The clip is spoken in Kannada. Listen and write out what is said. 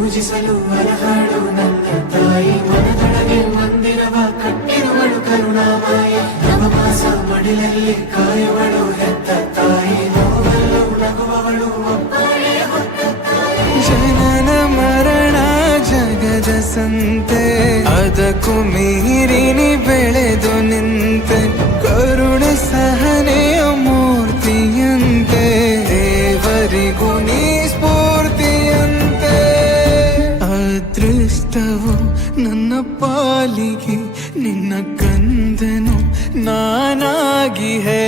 ಪೂಜಿಸಲು ಅರಹಾಡು ನನ್ನ ತಾಯಿ ಮನದೊಳಗೆ ಮಂದಿರವ ಕಟ್ಟಿರುವಳು ಕರುಣಾಮಾಯಿ ನವಮಾಸ ಮಡಿಲಲ್ಲಿ ಕಾಯುವಳು ಹೆತ್ತ ತಾಯಿ ನೋವಲ್ಲೂ ನಗುವವಳು ಒಬ್ಬಳೇ ಹೊತ್ತ ತಾಯಿ ಜನನ ಮರಣ ಜಗದ ಸಂತೆ ಅದಕ್ಕೂ ಮೀರಿನಿ ಬೆಳೆದು ನಿಂತೆ ಕರುಣೆ ಸಹನೆಯ ಮೂರ್ತಿಯಂತೆ ದೇವರಿಗೂ ನೀ ಸ್ಫೂರ್ತಿಯಂತೆ ಅದೃಷ್ಟವು ನನ್ನ ಪಾಲಿಗೆ ನಿನ್ನ ಕಂದನು ನಾನಾಗಿ ಹೇ